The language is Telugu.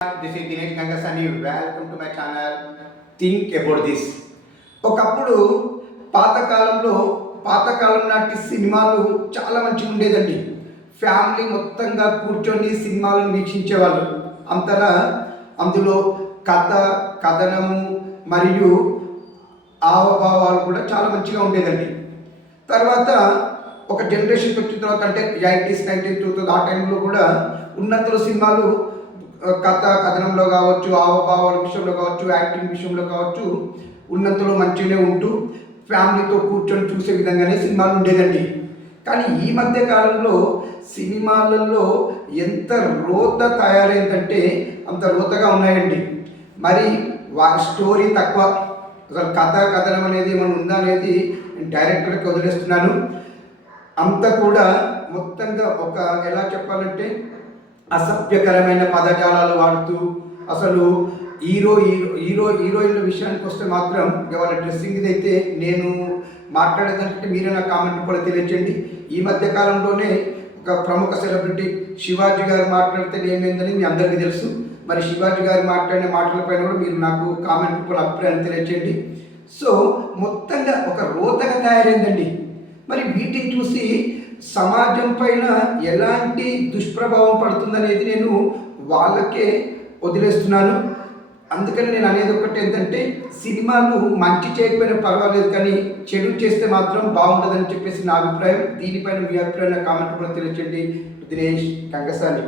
This is Dinesh Gangasani. Welcome to my channel. Think about this. ఒకప్పుడు పాతకాలం నాటి సినిమాలు చాలా మంచిగా ఉండేదండి. ఫ్యామిలీ మొత్తంగా కూర్చొని సినిమాలను వీక్షించేవాళ్ళు. అందులో కథనము మరియు హావభావాలు కూడా చాలా మంచిగా ఉండేదండి. తర్వాత ఒక జనరేషన్కి వచ్చిన తర్వాత అంటే 80s 90s 2000 ఆ టైంలో కూడా ఉన్నంతలో సినిమాలు కథనంలో కావచ్చు, హావభావాల విషయంలో కావచ్చు, యాక్టింగ్ విషయంలో కావచ్చు ఉన్నంతలో మంచిగానే ఉంటూ ఫ్యామిలీతో కూర్చొని చూసే విధంగానే సినిమాలు ఉండేదండి. కానీ ఈ మధ్య కాలంలో సినిమాలలో ఎంత రోత తయారైందంటే అంత రోతగా ఉన్నాయండి. మరి స్టోరీ తక్కువ, అసలు కథనం అనేది ఏమైనా ఉందా అనేది డైరెక్టర్కి వదిలేస్తున్నాను. అంతా కూడా మొత్తంగా ఒక ఎలా చెప్పాలంటే అసభ్యకరమైన పదజాలాలు వాడుతూ అసలు హీరోయిన్ల విషయానికి వస్తే మాత్రం వాళ్ళ డ్రెస్సింగ్ అయితే నేను మాట్లాడేదానికంటే మీరే నా కామెంట్ కూడా తెలియచేయండి. ఈ మధ్య కాలంలోనే ఒక ప్రముఖ సెలబ్రిటీ శివాజీ గారు మాట్లాడితే ఏమైందని మీ అందరికీ తెలుసు. మరి శివాజీ గారు మాట్లాడిన మాటలపైన కూడా మీరు నాకు కామెంట్ కూడా అభిప్రాయాన్ని తెలియచేయండి. సో మొత్తంగా ఒక రోతగా తయారైందండి. మరి వీటిని చూసి సమాజం పైన ఎలాంటి దుష్ప్రభావం పడుతుందనేది నేను వాళ్ళకే వదిలేస్తున్నాను. అందుకని నేను అనేది ఒకటి ఏంటంటే సినిమాలు మంచి చేయకపోయినా పర్వాలేదు, కానీ చెడు చేస్తే మాత్రం బాగుంటుందని చెప్పేసి నా అభిప్రాయం. దీనిపైన మీ అభిప్రాయం కామెంట్ కూడా తెలియచేయండి. దినేష్ గంగసాని.